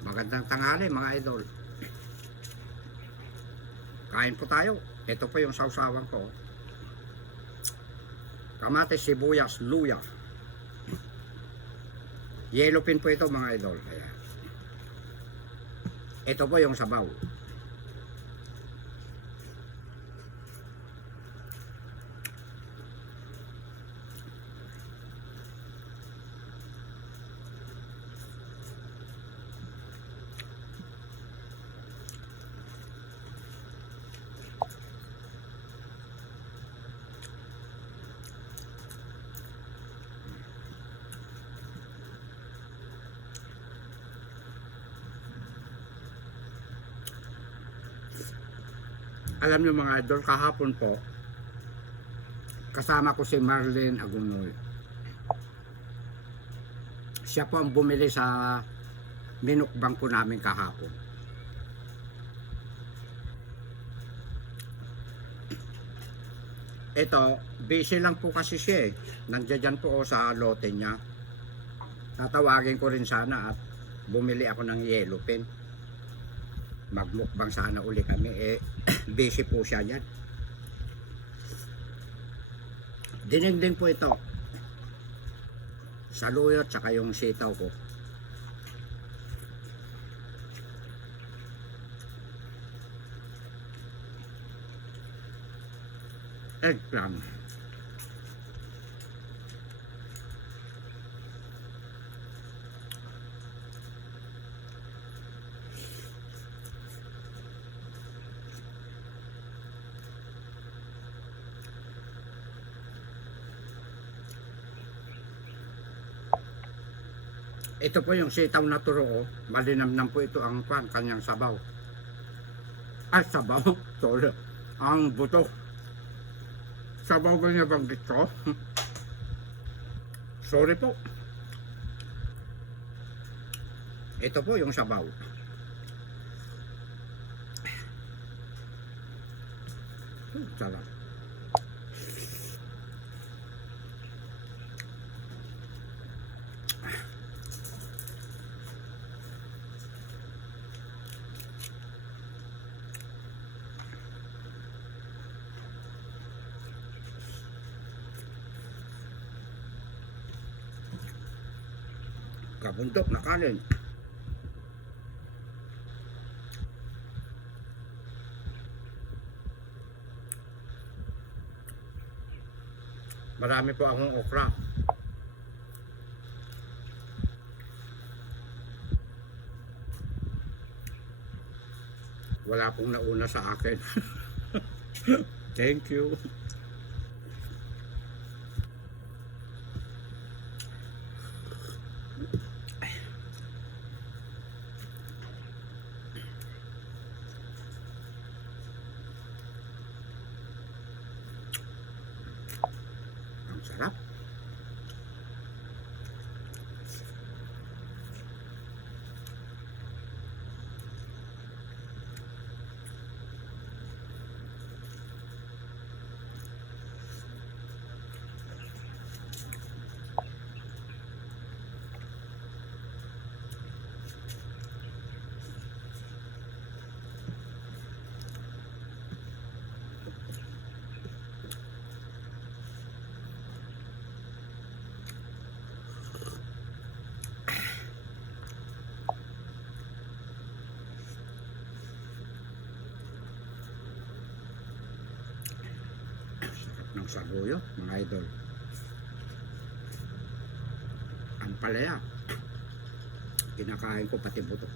Magandang tanghali mga idol. Kain po tayo. Ito po yung sausawan ko. Kamatis, sibuyas, luya. Yellow pin po ito mga idol. Ayan. Ito po yung sabaw. Alam niyo mga idol, kahapon po, kasama ko si Marlene Agunoy. Siya po ang bumili sa minukbang po namin kahapon. Ito, busy lang po kasi siya eh. Nandiyan po sa lote niya. Tatawagin ko rin sana at bumili ako ng yellow pen. Magmukbang sana uli kami eh. Busy po siya yan. Dinengdeng po ito. Saluyot tsaka yung sitaw ko. Eggplant. Ito po yung sitaw na turo, malinamnam po ito ang kanyang sabaw. Ay, sabaw? Sorry. Ang buto. Sabaw ba niya banggit ko? Sorry po. Ito po yung sabaw. Sarap. Kabuntok na kanin. Marami po akong okra. Wala pong nauna sa akin. Thank you. Ang sarap. Ng sabuyo, mga idol. Ang palaya, kinakain ko pati buto.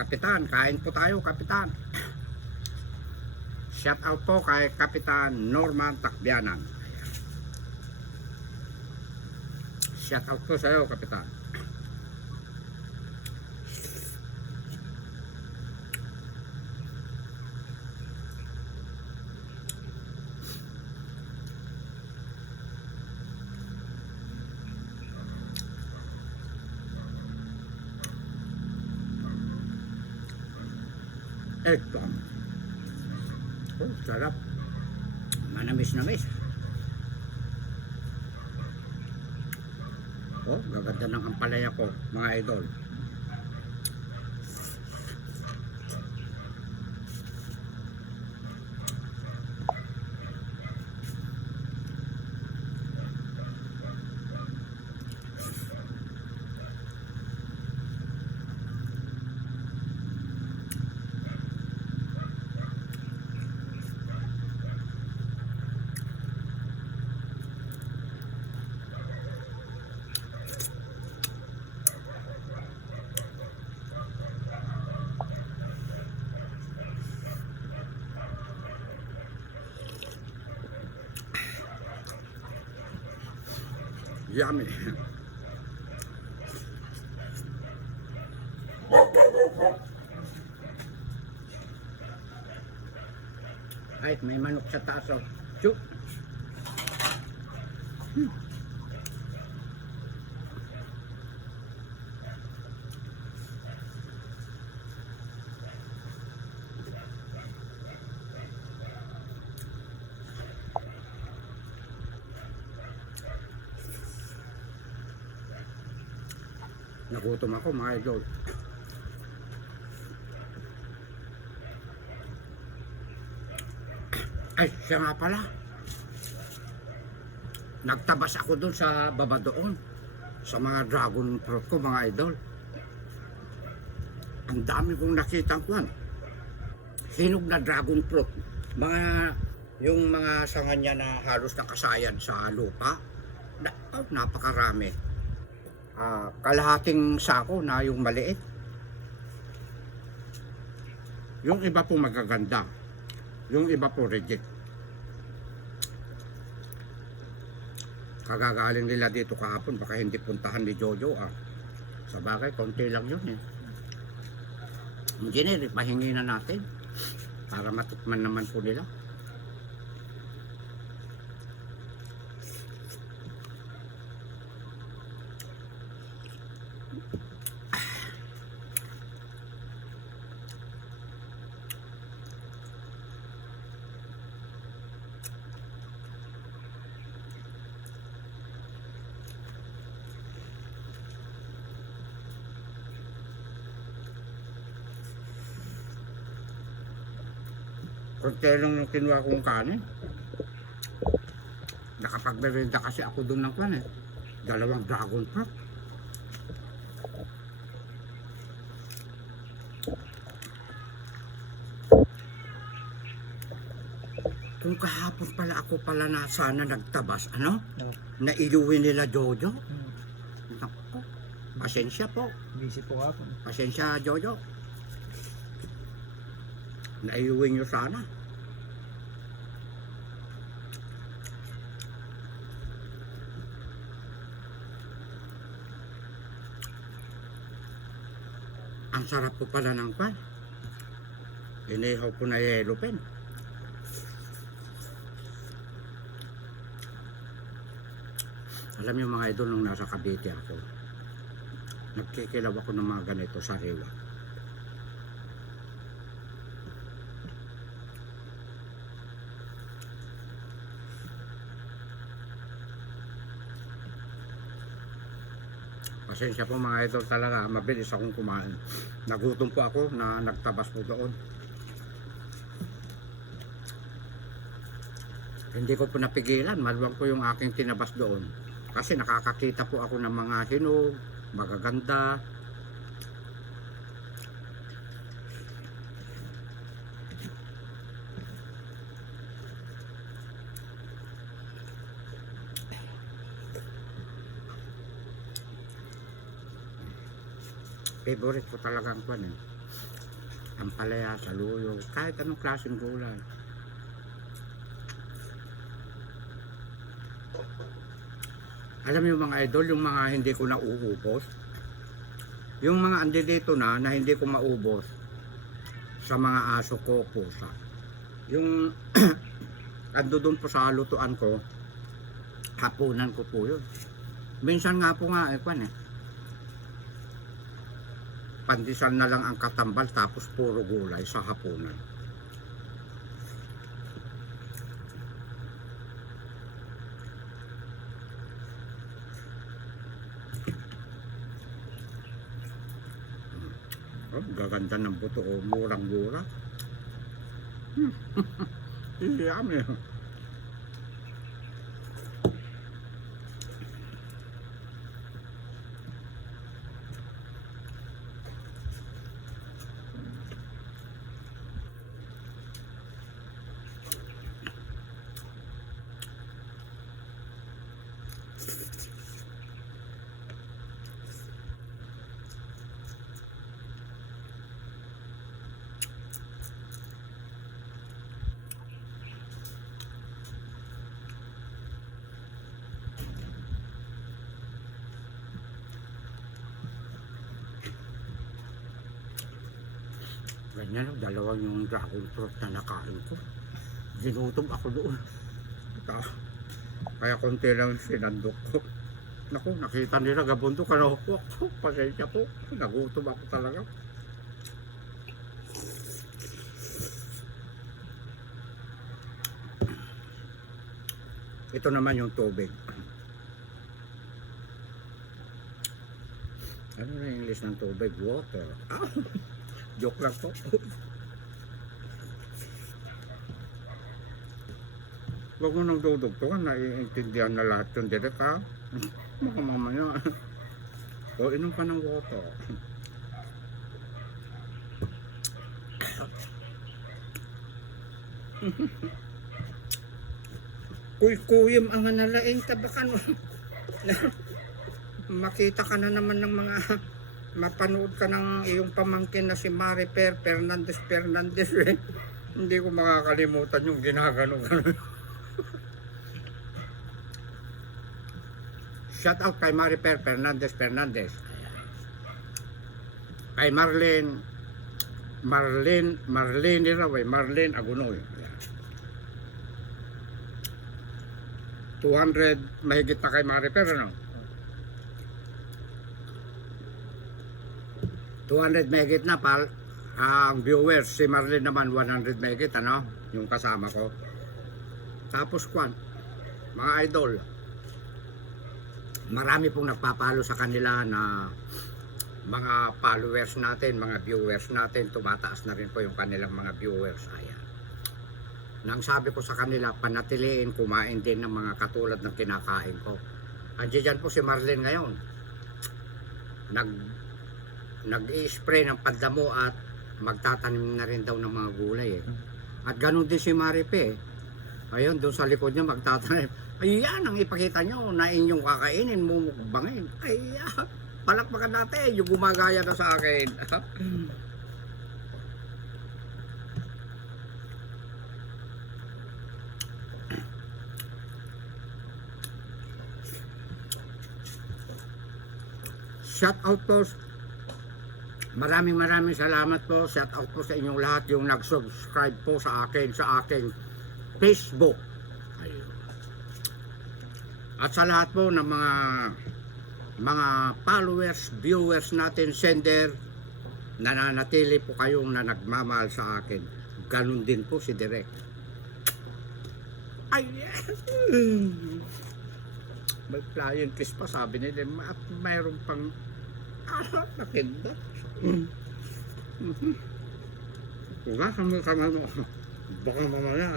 Kapitan, kain po tayo, Kapitan. Shout out po kay Kapitan Norman Takbianan. Shout out po sa iyo, Kapitan. Eggplant. Oh, sarap. Manamis-namis. Oh, gaganda ng ampalaya ko, mga idol. Yummy. Ay, may manok sa taas, oh. Chuk. Nagutom ako, mga idol. Ay, siya nga pala. Nagtabas ako doon sa baba doon. Sa mga dragon fruit ko, mga idol. Ang dami kong nakitang kwan. Hinog na dragon fruit. Yung mga sanga niya na halos nakasayan sa lupa. Napakarami. Kalahating sako na yung maliit. Yung iba po magaganda. Yung iba po reject. Kagagaling nila dito kahapon, baka hindi puntahan ni Jojo. Sa bagay, konti lang yun eh. Engineer, pahingi na natin para matikman naman po nila. Konti lang yung kinuha kong kanin. Nakapagmerenda kasi ako doon ng kanin. 2 dragon fruit. Kung kahapon pala ako pala na sana nagtabas, ano? No. Nailuwi nila Jojo. Naku, pasensya po. Busy po ako. Pasensya, Jojo. Naiuwi nyo sana. Ang sarap po pala ng pan. Inihaw ko na yellow pen. Alam niyo mga idol, nung nasa Cavite ako, nagkikilaw ako ng mga ganito sa rewa. Pasensya po mga idol, talaga mabilis akong kumain. Nagutom po ako na nagtabas po doon. Hindi ko po napigilan, maluwag po yung aking tinabas doon. Kasi nakakakita po ako ng mga hinog, magaganda. Favorite ko talaga ang kwan eh. ampalaya, saluyo, kahit anong klaseng gulay. Alam mo yung mga idol, yung mga hindi ko nauubos, yung mga andi dito na hindi ko maubos sa mga aso ko, pusa. Yung ando doon po sa lutuan ko, hapunan ko po yun. Minsan nga po nga, pandesal na lang ang katambal tapos puro gulay sa hapunan. Oh, gaganda ng buto, oh, murang-mura. Yummy. Ganyan, dalawang yung dragon fruit na nakain ko. Ginutom ako doon. Kaya konti lang sinandok ko. Naku, nakita nila gabundo ka na ako. Pasensya po. Nagutom ako talaga. Ito naman yung tubig. Ano na yung English ng tubig? Water. Joke lang po. Huwag mo nang dudugtungan, naiintindihan na lahat yung direct ha. Baka mamaya. O, inom ka ng water. Kuy-kuyim ang nalaing tabakan. Makita ka na naman ng mga mapanood ka ng iyong pamangkin na si Mariper Fernandez eh. Hindi ko makakalimutan yung ginagano. Shout out kay Mariper Fernandez. Kay Marlene Agunoy. 200 mahigit na kay Mariper, ano? 200 mahigit na ang viewers. Si Marlene naman 100 mahigit, ano? Yung kasama ko. Tapos mga idol, marami pong nagpapalo sa kanila na mga followers natin, mga viewers natin, tumataas na rin po yung kanilang mga viewers. Ayan. Nang sabi ko sa kanila, panatiliin, kumain din ng mga katulad ng kinakain ko. Andiyan po si Marlene ngayon. Nag-i-spray ng pandamo at magtatanim na rin daw ng mga gulay eh. At ganun din si Maripe. Ayun, doon sa likod niya magtatanim. Ayan, ang ipakita nyo na inyong kakainin, mumukbangin. Ayan, palakpakan natin, yung gumagaya na sa akin. Shout out po. Maraming salamat po. Shout out po sa inyong lahat yung nag-subscribe po sa akin sa aking Facebook. Ayun. At sa lahat po ng mga followers, viewers natin, sender, nananatili po kayong na nagmamahal sa akin. Ganun din po si Direk. Ay, may flying kiss pa, sabi nila, at mayroon pang nakinda. Ugasan mo ka mo. Baka mamaya.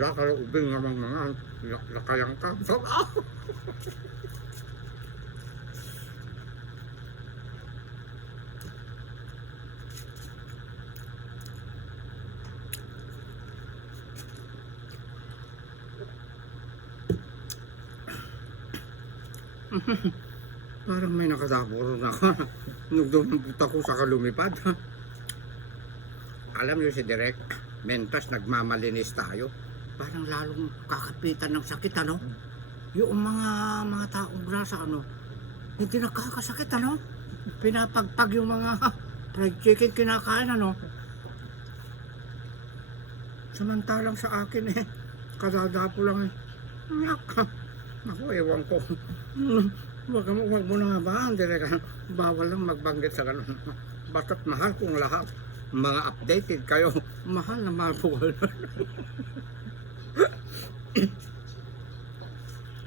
Lakal ubing naman mga lakayang ka. Parang may nakadaburo na ako. Nung dumupot ako sa lumipad. Alam niyo si Direk, mentas nagmamalinis tayo. Parang lalong kakapitan ng sakit, ano? Yung mga taong grasa, ano? Hindi nakakasakit, ano? Pinapagpag yung mga fried chicken kinakain, ano? Samantalang sa akin, kadadapo lang, Ako, ewan ko. Wag mo na nga ba, Direk? Bawal lang magbanggit sa ganun. Basta't mahal kong lahat. Mga updated kayo. Mahal na mahal po.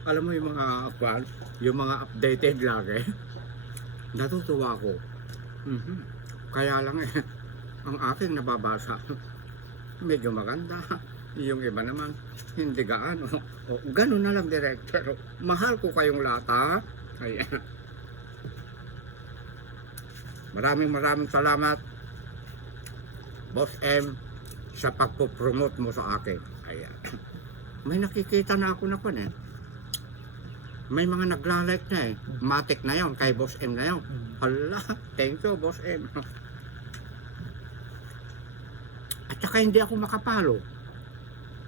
Alam mo yung mga yung mga updated lagi. Natutuwa ko. Kaya lang ang aking nababasa, medyo maganda. Yung iba naman, hindi gaano. O, gano'n na lang, Direk. Pero mahal ko kayong lahat, ha? Ayan. Maraming salamat, Boss M, sa pagpo-promote mo sa akin. Ayan. May nakikita na ako na pan, May mga nagla-like na, Matic na yun, kay Boss M na yun. Hala, thank you, Boss M. At saka hindi ako makapalo.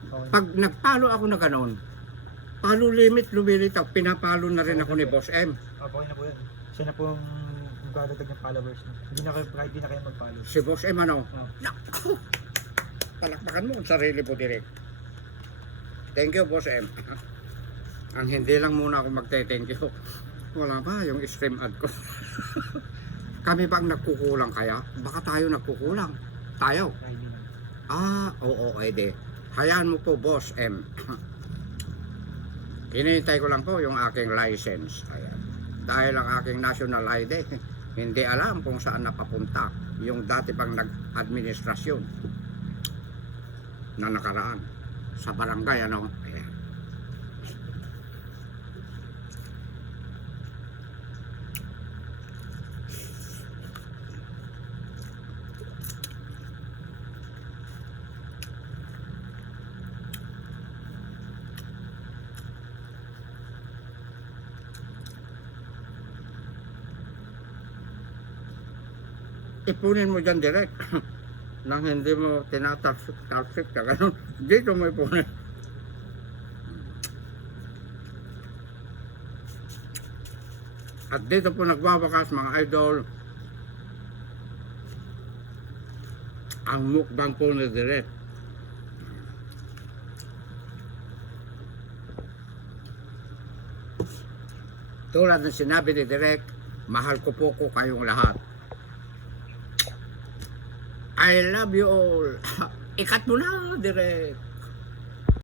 Pag nagpalo ako na gano'n, palo limit, lumilitaw, pinapalo na rin ako ni Boss M. Okay na po yun. Siya na po ang magdadagdag ng followers niya. Hindi na kayo mag-follow. Si Boss M, ano? Naku! Palakpakan mo ang sarili po, Direk. Thank you, Boss M. Ang hindi lang muna ako magte-thank you. Wala ba yung stream ad ko? Kami bang nagkukulang kaya? Baka tayo nagkukulang. Tayo? Oo, ede. Hayaan mo po, Boss M. Hinihintay ko lang po yung aking license. Ayan. Dahil ang aking national ID, hindi alam kung saan napapunta yung dati pang nag-administrasyon na nakaraan sa barangay, ano? Ayan. Ipunin mo dyan, Direk. Nang hindi mo tinatalsik ka ganun. Dito mo ipunin. At dito po nagwawakas, mga idol, ang mukbang po ni Direk. Tulad ng sinabi ni Direk, mahal ko po kayong lahat. I love you all. Ikat mo na, Direk.